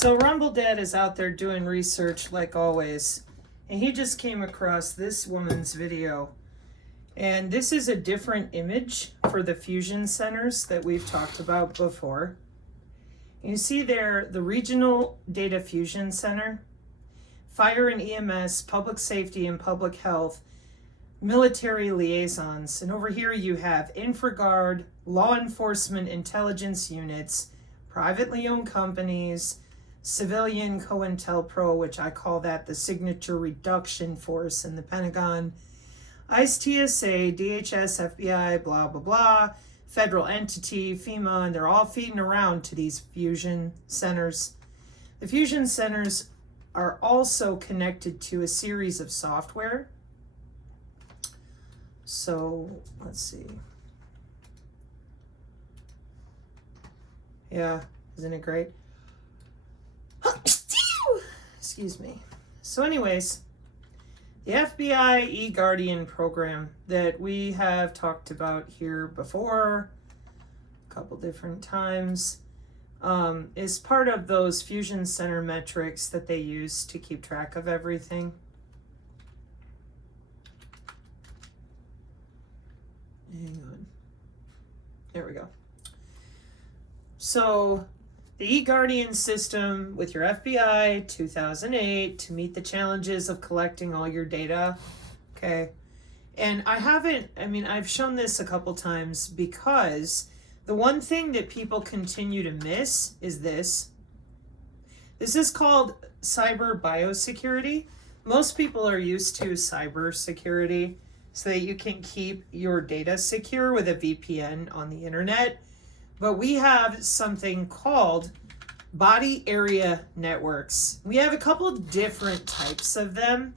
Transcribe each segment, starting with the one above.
So Rumble Dad is out there doing research like always, and he just came across this woman's video. And this is a different image for the fusion centers that we've talked about before. You see there the Regional Data Fusion Center, Fire and EMS, Public Safety and Public Health, Military Liaisons. And over here you have InfraGard, Law Enforcement Intelligence Units, privately owned companies, Civilian COINTELPRO, which I call that the Signature Reduction Force in the Pentagon, ICE, TSA, DHS, FBI, blah, blah, blah, federal entity, FEMA, and they're all feeding around to these fusion centers. The fusion centers are also connected to a series of software. So let's see. Yeah, isn't it great? Excuse me. So anyways, the FBI eGuardian program that we have talked about here before a couple different times is part of those fusion center metrics that they use to keep track of everything. Hang on. There we go. So the eGuardian system with your FBI 2008 to meet the challenges of collecting all your data. Okay. And I've shown this a couple times because the one thing that people continue to miss is this. This is called cyber biosecurity. Most people are used to cyber security so that you can keep your data secure with a VPN on the internet. But we have something called body area networks. We have a couple different types of them.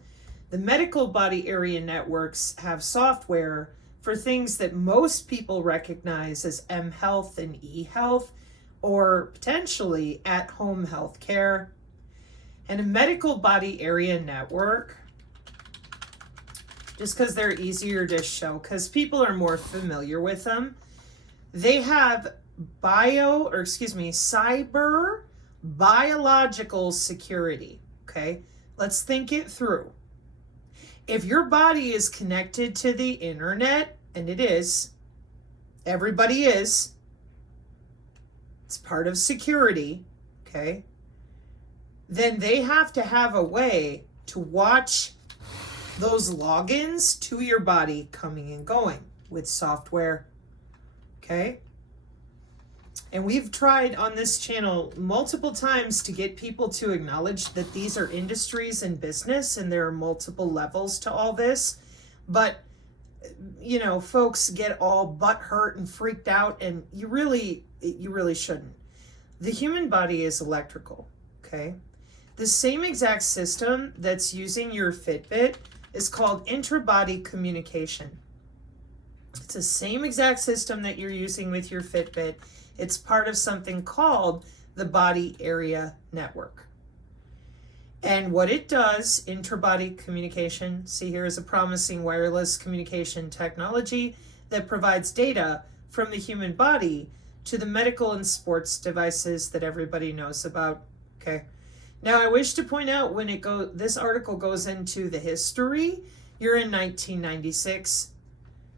The medical body area networks have software for things that most people recognize as mHealth and eHealth, or potentially at-home health care. And a medical body area network, just because they're easier to show, because people are more familiar with them, they have cyber biological security. Okay, let's think it through. If your body is connected to the internet, and it is, everybody is, it's part of security, okay, then they have to have a way to watch those logins to your body coming and going with software, okay? And we've tried on this channel multiple times to get people to acknowledge that these are industries and business and there are multiple levels to all this. But, you know, folks get all butthurt and freaked out, and you really shouldn't. The human body is electrical, okay? The same exact system that's using your Fitbit is called intra-body communication. It's the same exact system that you're using with your Fitbit. It's part of something called the body area network. And what it does, intra-body communication, see here is a promising wireless communication technology that provides data from the human body to the medical and sports devices that everybody knows about, okay? Now, I wish to point out when this article goes into the history, you're in 1996.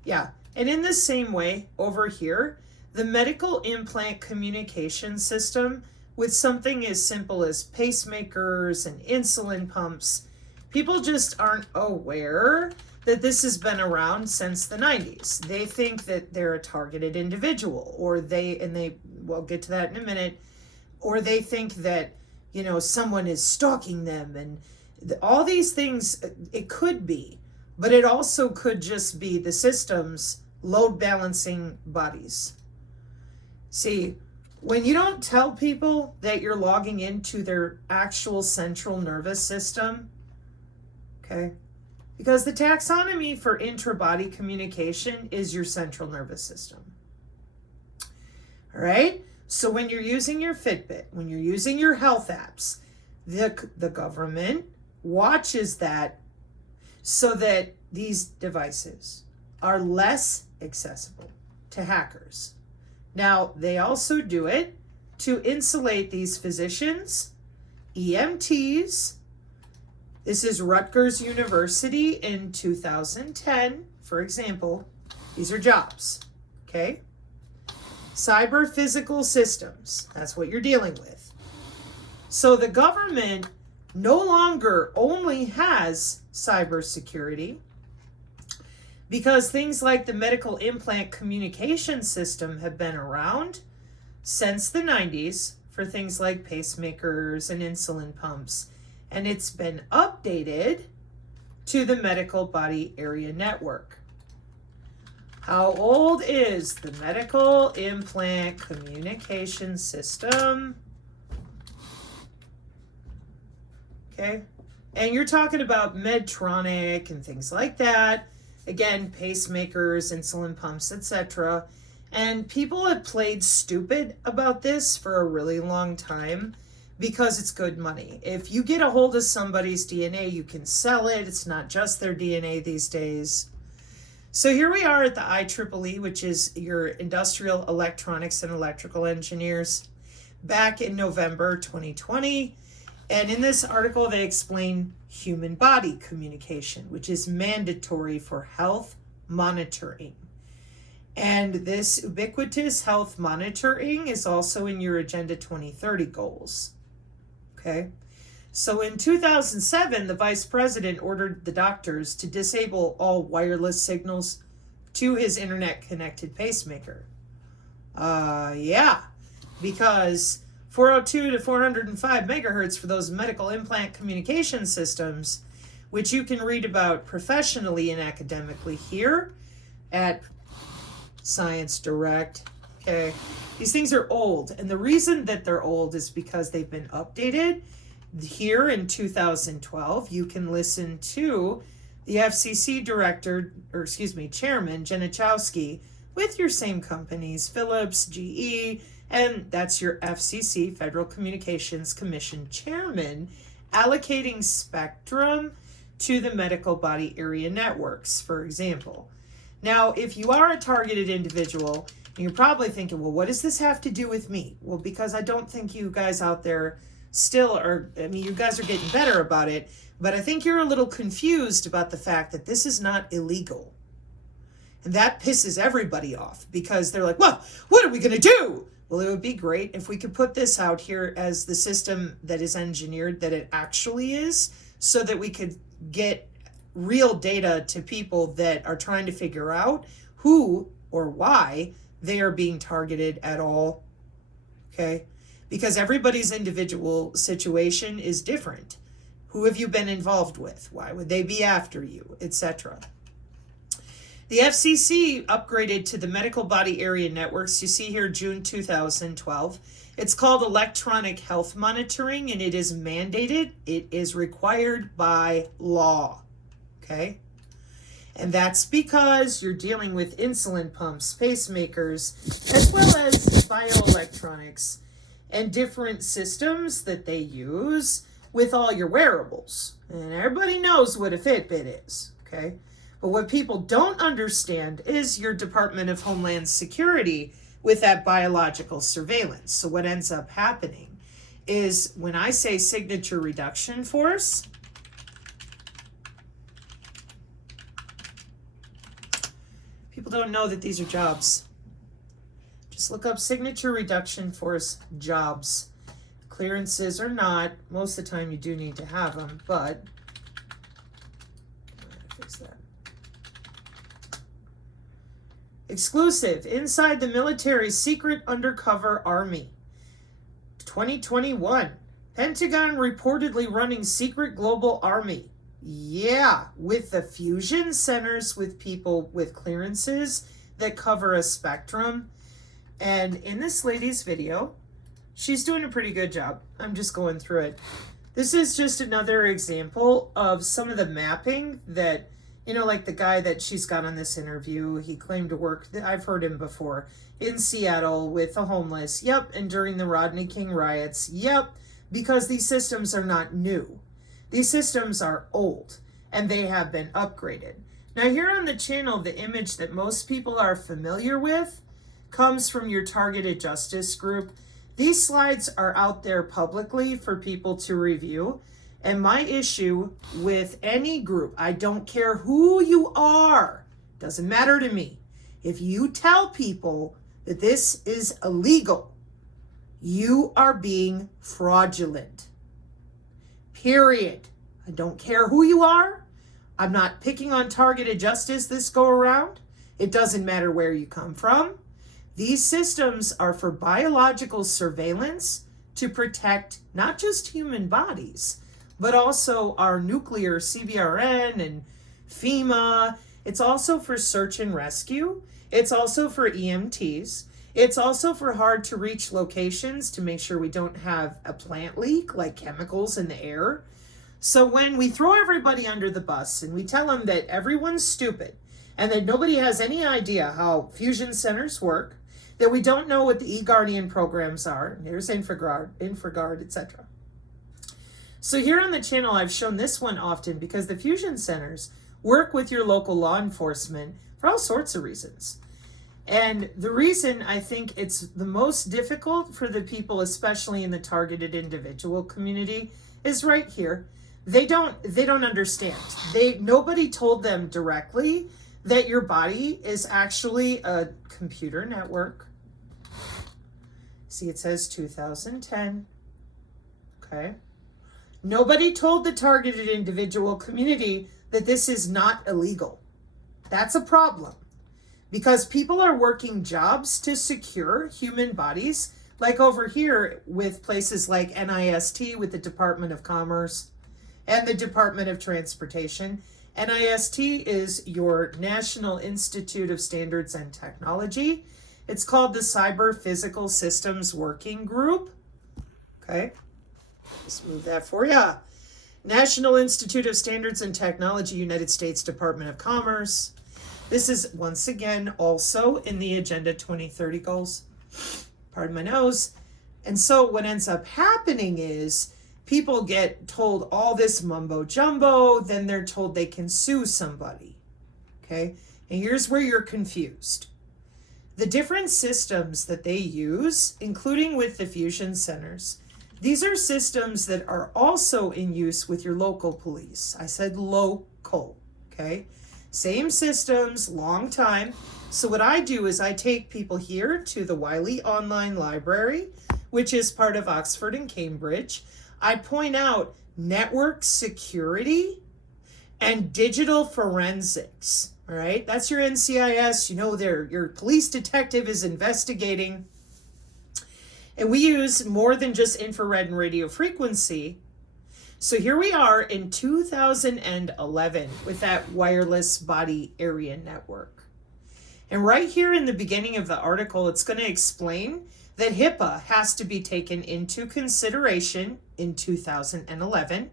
Yeah, and in the same way, over here, the medical implant communication system with something as simple as pacemakers and insulin pumps, people just aren't aware that this has been around since the 90s. They think that they're a targeted individual, or we'll get to that in a minute, or they think that, you know, someone is stalking them, and all these things, it could be, but it also could just be the system's load balancing bodies. See, when you don't tell people that you're logging into their actual central nervous system, okay, because the taxonomy for intra-body communication is your central nervous system. All right? So when you're using your Fitbit, when you're using your health apps, the government watches that so that these devices are less accessible to hackers. Now, they also do it to insulate these physicians EMTs. This is Rutgers University in 2010, for example. These are jobs, okay? Cyber physical systems, that's what you're dealing with. So the government no longer only has cybersecurity, because things like the medical implant communication system have been around since the 90s for things like pacemakers and insulin pumps, and it's been updated to the medical body area network. How old is the medical implant communication system? Okay, and you're talking about Medtronic and things like that. Again, pacemakers, insulin pumps, etc. And people have played stupid about this for a really long time because it's good money. If you get a hold of somebody's DNA, you can sell it. It's not just their DNA these days. So here we are at the IEEE, which is your Industrial Electronics and Electrical Engineers, back in November 2020. And in this article, they explain human body communication, which is mandatory for health monitoring. And this ubiquitous health monitoring is also in your Agenda 2030 goals. Okay. So in 2007, the vice president ordered the doctors to disable all wireless signals to his internet-connected pacemaker. Yeah, because 402 to 405 megahertz for those medical implant communication systems, which you can read about professionally and academically here at Science Direct. Okay, these things are old, and the reason that they're old is because they've been updated. Here in 2012, you can listen to the FCC chairman, Jenichowski, with your same companies, Philips, GE, and that's your FCC, Federal Communications Commission chairman, allocating spectrum to the medical body area networks, for example. Now, if you are a targeted individual, and you're probably thinking, well, what does this have to do with me? Well, because I don't think you guys out there still are, I mean, you guys are getting better about it, but I think you're a little confused about the fact that this is not illegal. And that pisses everybody off because they're like, well, what are we going to do? Well, it would be great if we could put this out here as the system that is engineered that it actually is, so that we could get real data to people that are trying to figure out who or why they are being targeted at all. Okay? Because everybody's individual situation is different. Who have you been involved with? Why would they be after you? Etc. The FCC upgraded to the medical body area networks. You see here, June 2012. It's called electronic health monitoring, and it is mandated. It is required by law. Okay? And that's because you're dealing with insulin pumps, pacemakers, as well as bioelectronics and different systems that they use with all your wearables. And everybody knows what a Fitbit is, okay? But what people don't understand is your Department of Homeland Security with that biological surveillance. So what ends up happening is when I say signature reduction force, people don't know that these are jobs. Just look up signature reduction force jobs. Clearances or not, most of the time you do need to have them, but fix that. Exclusive, inside the military's secret undercover army. 2021, Pentagon reportedly running secret global army. Yeah, with the fusion centers with people with clearances that cover a spectrum. And in this lady's video, she's doing a pretty good job. I'm just going through it. This is just another example of some of the mapping that, you know, like the guy that she's got on this interview, he claimed to work, I've heard him before, in Seattle with the homeless. Yep, and during the Rodney King riots. Yep, because these systems are not new. These systems are old, and they have been upgraded. Now here on the channel, the image that most people are familiar with comes from your targeted justice group. These slides are out there publicly for people to review. And my issue with any group, I don't care who you are, doesn't matter to me. If you tell people that this is illegal, you are being fraudulent. Period. I don't care who you are. I'm not picking on targeted justice this go around. It doesn't matter where you come from. These systems are for biological surveillance to protect not just human bodies, but also our nuclear CBRN and FEMA. It's also for search and rescue. It's also for EMTs. It's also for hard to reach locations to make sure we don't have a plant leak like chemicals in the air. So when we throw everybody under the bus and we tell them that everyone's stupid and that nobody has any idea how fusion centers work, that we don't know what the eGuardian programs are, there's InfraGard, etc. So here on the channel, I've shown this one often because the fusion centers work with your local law enforcement for all sorts of reasons. And the reason I think it's the most difficult for the people, especially in the targeted individual community, is right here. They don't understand. Nobody told them directly that your body is actually a computer network. See, it says 2010. Okay. Nobody told the targeted individual community that this is not illegal. That's a problem because people are working jobs to secure human bodies, like over here with places like NIST with the Department of Commerce and the Department of Transportation. NIST is your National Institute of Standards and Technology. It's called the Cyber Physical Systems Working Group. Okay. Just move that for you. National Institute of Standards and Technology, United States Department of Commerce. This is, once again, also in the Agenda 2030 goals. Pardon my nose. And so what ends up happening is people get told all this mumbo jumbo, then they're told they can sue somebody. Okay? And here's where you're confused. The different systems that they use, including with the fusion centers, these are systems that are also in use with your local police. I said local, okay? Same systems, long time. So what I do is I take people here to the Wiley Online Library, which is part of Oxford and Cambridge. I point out network security and digital forensics, all right? That's your NCIS. You know, your police detective is investigating. And we use more than just infrared and radio frequency. So here we are in 2011 with that wireless body area network. And right here in the beginning of the article, it's going to explain that HIPAA has to be taken into consideration in 2011.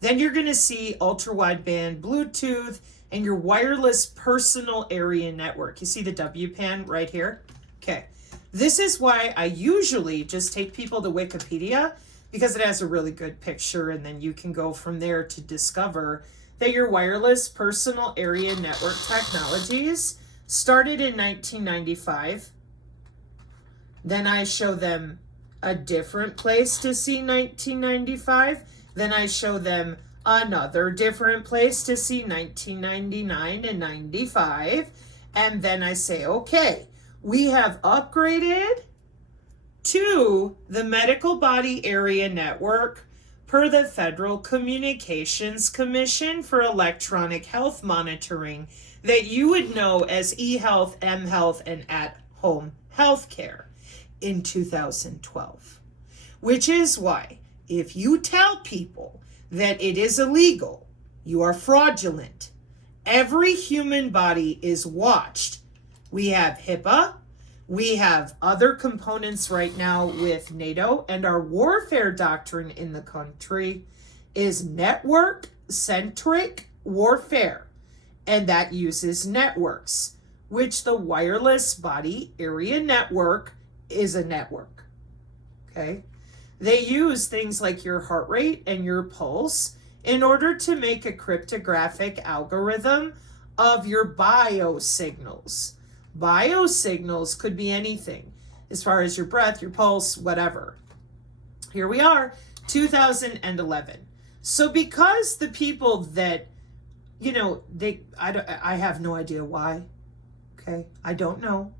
Then you're going to see ultra-wideband Bluetooth and your wireless personal area network. You see the WPAN right here? Okay. This is why I usually just take people to Wikipedia because it has a really good picture and then you can go from there to discover that your wireless personal area network technologies started in 1995. Then I show them a different place to see 1995. Then I show them another different place to see 1999 and 95. And then I say, okay, we have upgraded to the medical body area network per the Federal Communications Commission for Electronic Health Monitoring that you would know as eHealth, mHealth, and at-home healthcare in 2012. Which is why if you tell people that it is illegal, you are fraudulent. Every human body is watched. We have HIPAA. We have other components right now with NATO, and our warfare doctrine in the country is network-centric warfare, and that uses networks, which the wireless body area network is a network, okay? They use things like your heart rate and your pulse in order to make a cryptographic algorithm of your biosignals. Biosignals could be anything. as far as your breath, your pulse, whatever. Here we are, 2011. So because the people that, I have no idea why, okay? I don't know.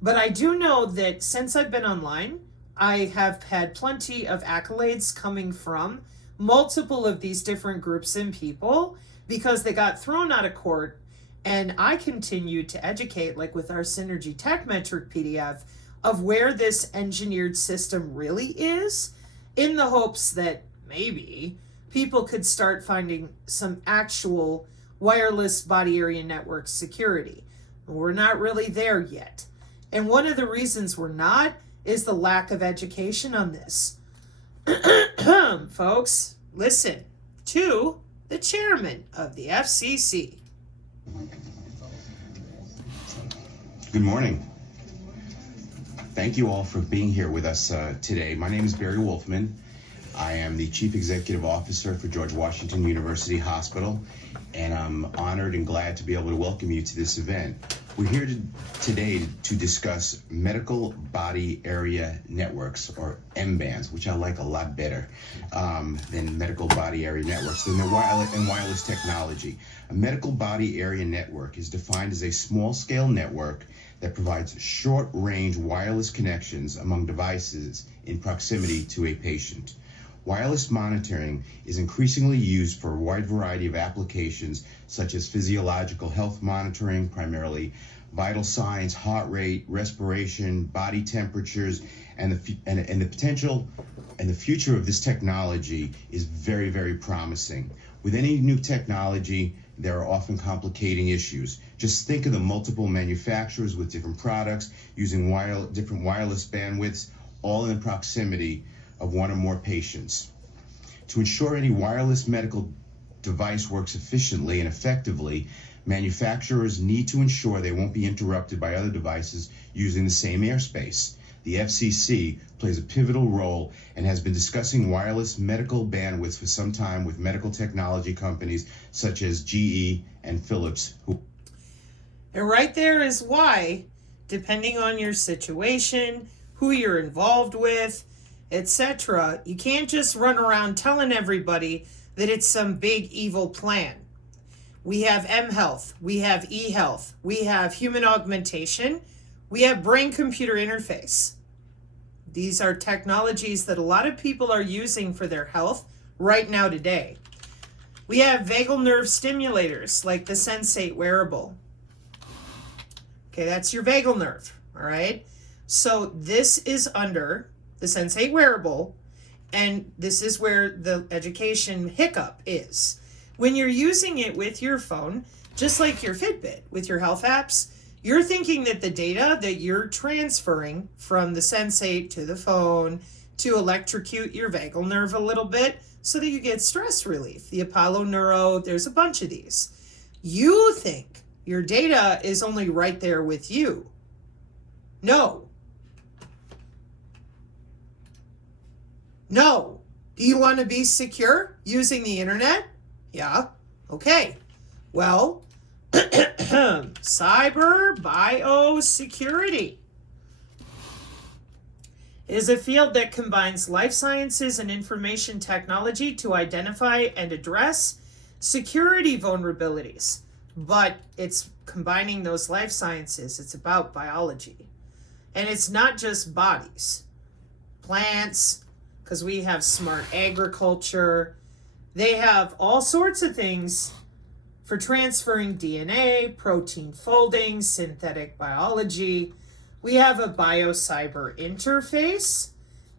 But I do know that since I've been online, I have had plenty of accolades coming from multiple of these different groups and people because they got thrown out of court, and I continued to educate, like with our Synergy Tech Metric PDF, of where this engineered system really is, in the hopes that maybe people could start finding some actual wireless body area network security. We're not really there yet. And one of the reasons we're not is the lack of education on this. Folks, listen to the chairman of the FCC. Good morning. Thank you all for being here with us today. My name is Barry Wolfman. I am the Chief Executive Officer for George Washington University Hospital, and I'm honored and glad to be able to welcome you to this event. We're here today to discuss medical body area networks, or M-bands, which I like a lot better than medical body area networks, than the wireless technology. A medical body area network is defined as a small-scale network that provides short-range wireless connections among devices in proximity to a patient. Wireless monitoring is increasingly used for a wide variety of applications, such as physiological health monitoring, primarily vital signs, heart rate, respiration, body temperatures, and the potential and the future of this technology is very, very promising. With any new technology, there are often complicating issues. Just think of the multiple manufacturers with different products using different wireless bandwidths, all in proximity of one or more patients. To ensure any wireless medical device works efficiently and effectively, manufacturers need to ensure they won't be interrupted by other devices using the same airspace. The FCC plays a pivotal role and has been discussing wireless medical bandwidth for some time with medical technology companies such as GE and Philips. And right there is why, depending on your situation, who you're involved with, etc., you can't just run around telling everybody that it's some big evil plan. We have M-Health, we have E-Health, we have human augmentation, we have brain-computer interface. These are technologies that a lot of people are using for their health right now today. We have vagal nerve stimulators like the Sensate wearable. Okay, that's your vagal nerve, all right? So this is under the Sensate wearable, and this is where the education hiccup is. When you're using it with your phone, just like your Fitbit with your health apps, you're thinking that the data that you're transferring from the Sensate to the phone to electrocute your vagal nerve a little bit so that you get stress relief. The Apollo Neuro, there's a bunch of these. You think your data is only right there with you. No. No. Do you want to be secure using the internet? Yeah. Okay. Well, cyber biosecurity is a field that combines life sciences and information technology to identify and address security vulnerabilities. But it's combining those life sciences. It's about biology. And it's not just bodies, plants, because we have smart agriculture. They have all sorts of things for transferring DNA, protein folding, synthetic biology. We have a biocyber interface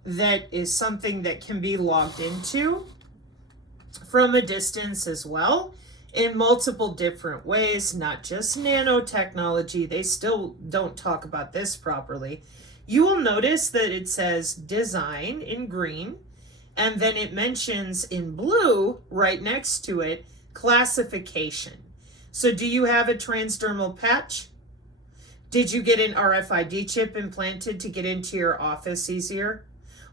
that is something that can be logged into from a distance as well in multiple different ways, not just nanotechnology. They still don't talk about this properly. You will notice that it says design in green, and then it mentions in blue right next to it classification. So do you have a transdermal patch? Did you get an RFID chip implanted to get into your office easier?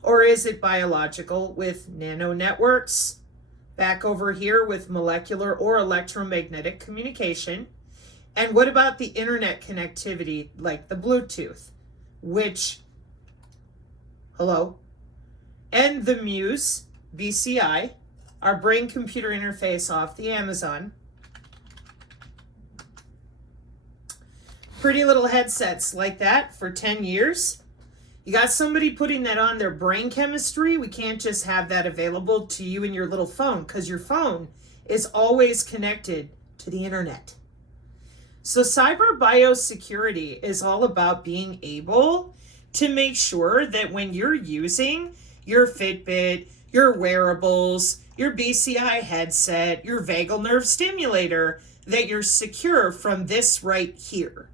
Or is it biological with nano networks? Back over here with molecular or electromagnetic communication. And what about the internet connectivity like the Bluetooth, which Hello? And the Muse BCI, our brain computer interface off the Amazon. Pretty little headsets like that for 10 years. You got somebody putting that on their brain chemistry. We can't just have that available to you in your little phone, because your phone is always connected to the internet. So cyber biosecurity is all about being able to make sure that when you're using your Fitbit, your wearables, your BCI headset, your vagal nerve stimulator, that you're secure from this right here.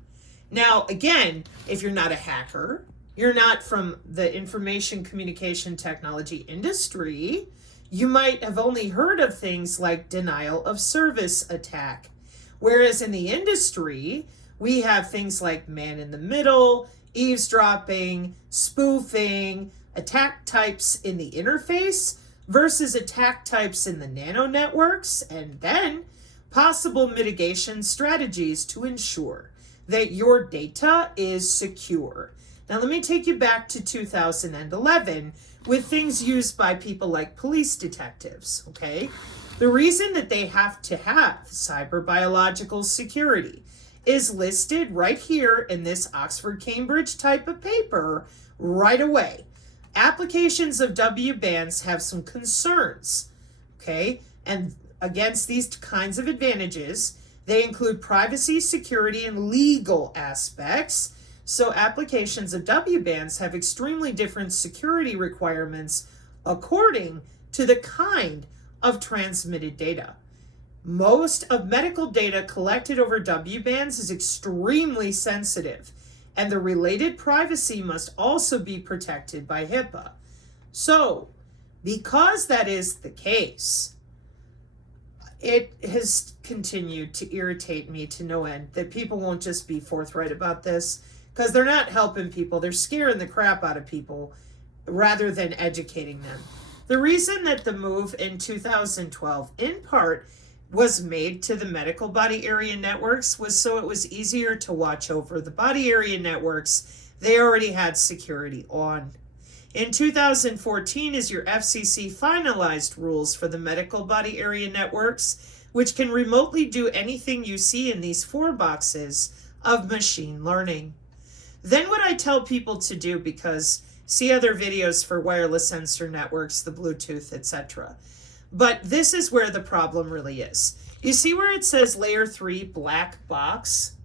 Now, again, if you're not a hacker, you're not from the information communication technology industry, you might have only heard of things like denial of service attack. Whereas in the industry, we have things like man in the middle, eavesdropping, spoofing, attack types in the interface versus attack types in the nano networks, and then possible mitigation strategies to ensure that your data is secure. Now, let me take you back to 2011 with things used by people like police detectives, okay? The reason that they have to have cyber biological security is listed right here in this Oxford Cambridge type of paper right away. Applications of W-bands have some concerns, okay? And against these kinds of advantages, they include privacy, security, and legal aspects. So applications of W-bands have extremely different security requirements according to the kind of transmitted data. Most of medical data collected over W-bands is extremely sensitive, and the related privacy must also be protected by HIPAA. So, because that is the case, it has continued to irritate me to no end that people won't just be forthright about this, because they're not helping people. They're scaring the crap out of people rather than educating them. The reason that the move in 2012, in part, was made to the medical body area networks was so it was easier to watch over the body area networks. They already had security on. In 2014, as your FCC finalized rules for the medical body area networks, which can remotely do anything you see in these 4 boxes of machine learning. Then what I tell people to do, because see other videos for wireless sensor networks, the Bluetooth, etc. But this is where the problem really is. You see where it says layer 3 black box?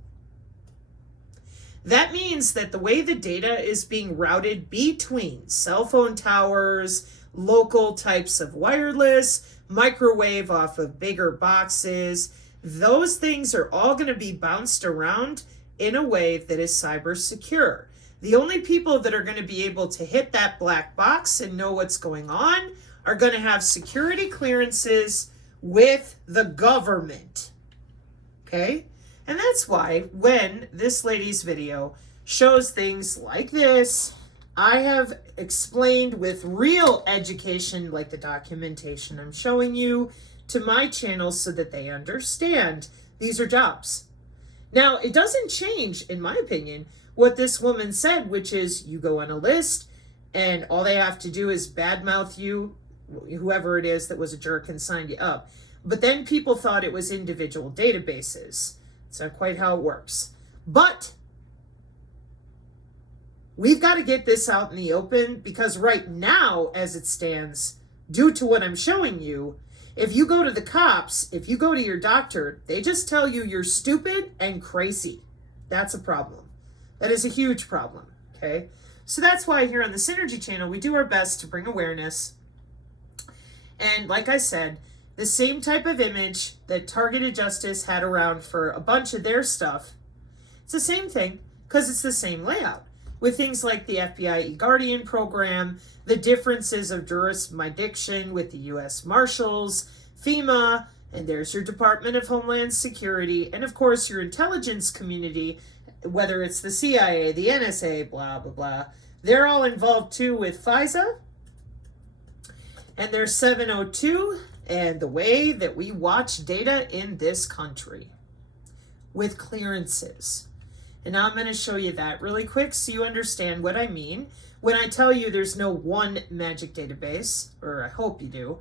That means that the way the data is being routed between cell phone towers, local types of wireless, microwave off of bigger boxes, those things are all going to be bounced around in a way that is cyber secure. The only people that are going to be able to hit that black box and know what's going on are going to have security clearances with the government. Okay? And that's why when this lady's video shows things like this, I have explained with real education, like the documentation I'm showing you, to my channel so that they understand these are jobs. Now, it doesn't change, in my opinion, what this woman said, which is you go on a list and all they have to do is badmouth you, whoever it is that was a jerk and signed you up. But then people thought it was individual databases. It's not quite how it works. But we've got to get this out in the open, because right now, as it stands, due to what I'm showing you, if you go to the cops, if you go to your doctor, they just tell you you're stupid and crazy. That's a problem. That is a huge problem, okay? So that's why here on the Synergy channel, we do our best to bring awareness. And like I said, the same type of image that Targeted Justice had around for a bunch of their stuff, it's the same thing, because it's the same layout, with things like the FBI eGuardian program, the differences of jurisdiction with the U.S. Marshals, FEMA, and there's your Department of Homeland Security, and of course your intelligence community, whether it's the CIA, the NSA, blah, blah, blah. They're all involved too with FISA, and there's 702, and the way that we watch data in this country with clearances. And now I'm going to show you that really quick so you understand what I mean when I tell you there's no one magic database, or I hope you do.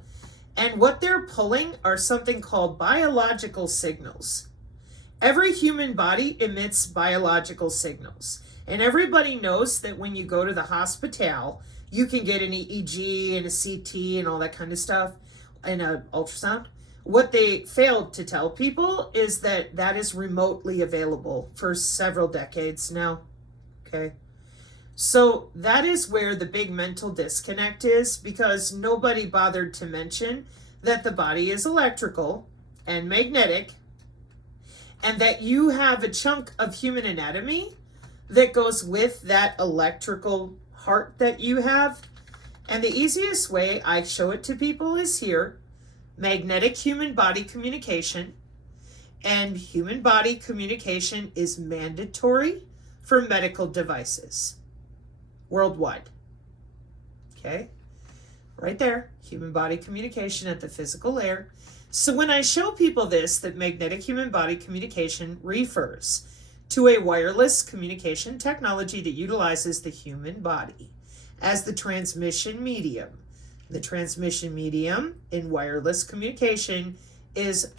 And what they're pulling are something called biological signals. Every human body emits biological signals. And everybody knows that when you go to the hospital, you can get an EEG and a CT and all that kind of stuff, and an ultrasound. What they failed to tell people is that that is remotely available for several decades now. Okay. So that is where the big mental disconnect is, because nobody bothered to mention that the body is electrical and magnetic, and that you have a chunk of human anatomy that goes with that electrical heart that you have. And the easiest way I show it to people is here. Magnetic human body communication. And human body communication is mandatory for medical devices worldwide. Okay, right there, human body communication at the physical layer. So when I show people this, that magnetic human body communication refers to a wireless communication technology that utilizes the human body as the transmission medium. The transmission medium in wireless communication is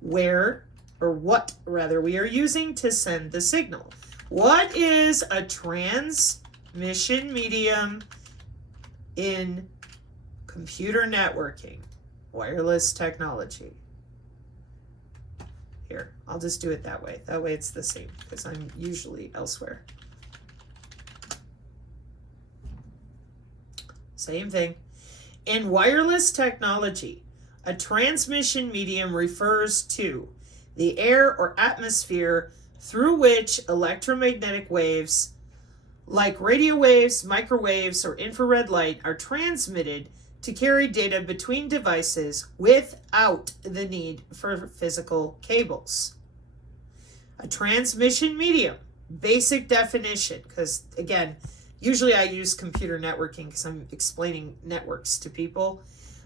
what we are using to send the signal. What is a transmission medium in computer networking? Wireless technology. Here, I'll just do it that way. That way it's the same, because I'm usually elsewhere. Same thing. In wireless technology, a transmission medium refers to the air or atmosphere through which electromagnetic waves, like radio waves, microwaves, or infrared light, are transmitted to carry data between devices without the need for physical cables. A transmission medium, basic definition, because again, usually I use computer networking because I'm explaining networks to people.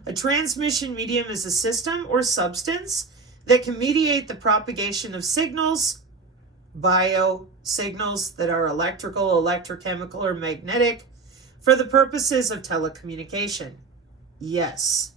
A transmission medium is a system or substance that can mediate the propagation of signals, biosignals that are electrical, electrochemical, or magnetic, for the purposes of telecommunication. Yes,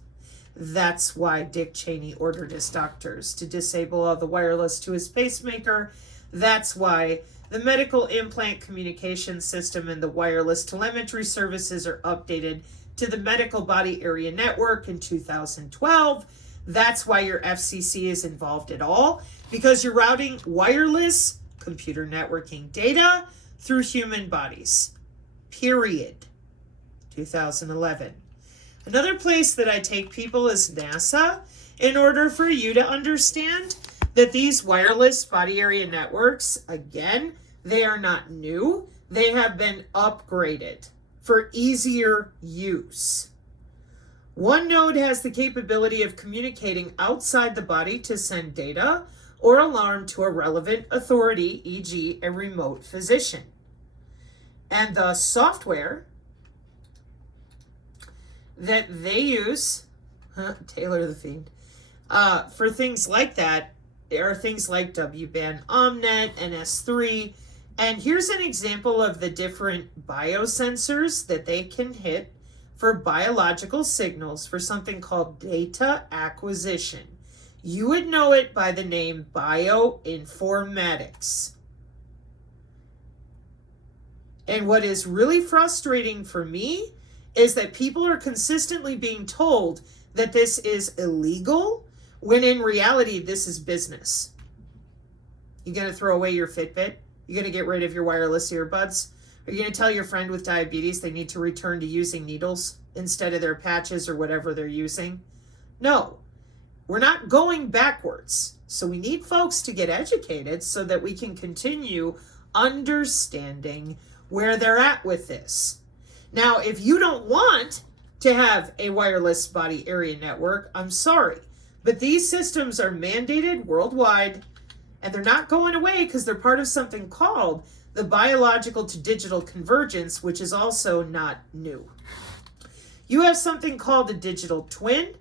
that's why Dick Cheney ordered his doctors to disable all the wireless to his pacemaker. That's why the medical implant communication system and the wireless telemetry services are updated to the medical body area network in 2012. That's why your FCC is involved at all, because you're routing wireless computer networking data through human bodies. Period. 2011. Another place that I take people is NASA, in order for you to understand that these wireless body area networks, again, they are not new. They have been upgraded for easier use. One node has the capability of communicating outside the body to send data or alarm to a relevant authority, e.g., a remote physician. And the software that they use, Taylor the Fiend, for things like that, are things like W-band Omnet, NS3, and here's an example of the different biosensors that they can hit for biological signals for something called data acquisition. You would know it by the name bioinformatics. And what is really frustrating for me is that people are consistently being told that this is illegal, when in reality, this is business. You gonna throw away your Fitbit? You gonna get rid of your wireless earbuds? Are you gonna tell your friend with diabetes they need to return to using needles instead of their patches or whatever they're using? No, we're not going backwards. So we need folks to get educated so that we can continue understanding where they're at with this. Now, if you don't want to have a wireless body area network, I'm sorry, but these systems are mandated worldwide, and they're not going away because they're part of something called the biological to digital convergence, which is also not new. You have something called a digital twin.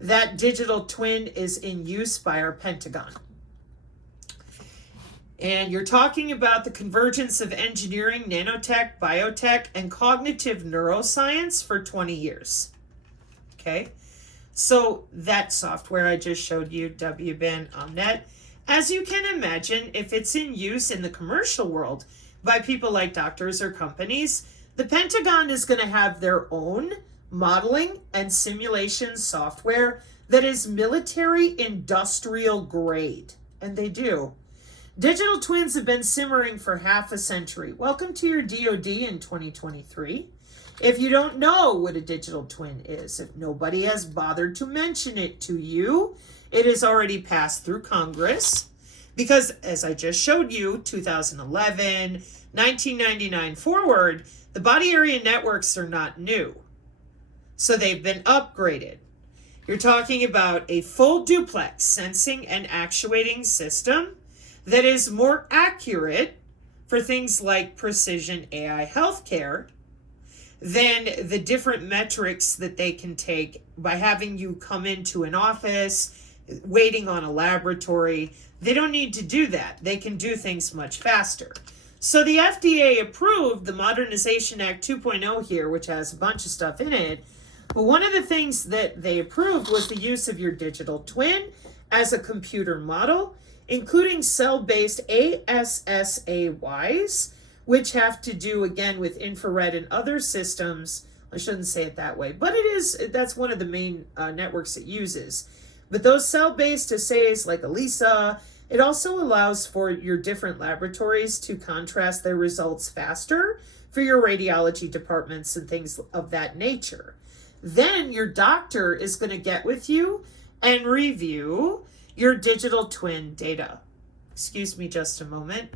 That digital twin is in use by our Pentagon. And you're talking about the convergence of engineering, nanotech, biotech, and cognitive neuroscience for 20 years. Okay? So that software I just showed you, WBAN Omnet, as you can imagine, if it's in use in the commercial world by people like doctors or companies, the Pentagon is going to have their own modeling and simulation software that is military industrial grade. And they do. Digital twins have been simmering for half a century. Welcome to your DoD in 2023. If you don't know what a digital twin is, if nobody has bothered to mention it to you, it has already passed through Congress because, as I just showed you, 2011, 1999 forward, the body area networks are not new. So they've been upgraded. You're talking about a full duplex sensing and actuating system that is more accurate for things like precision AI healthcare than the different metrics that they can take by having you come into an office, waiting on a laboratory. They don't need to do that. They can do things much faster. So the FDA approved the Modernization Act 2.0 here, which has a bunch of stuff in it. But one of the things that they approved was the use of your digital twin as a computer model, including cell-based ASSAYs, which have to do, again, with infrared and other systems. I shouldn't say it that way, but that's one of the main networks it uses. But those cell-based assays like ELISA, it also allows for your different laboratories to contrast their results faster for your radiology departments and things of that nature. Then your doctor is going to get with you and review your digital twin data. Excuse me just a moment.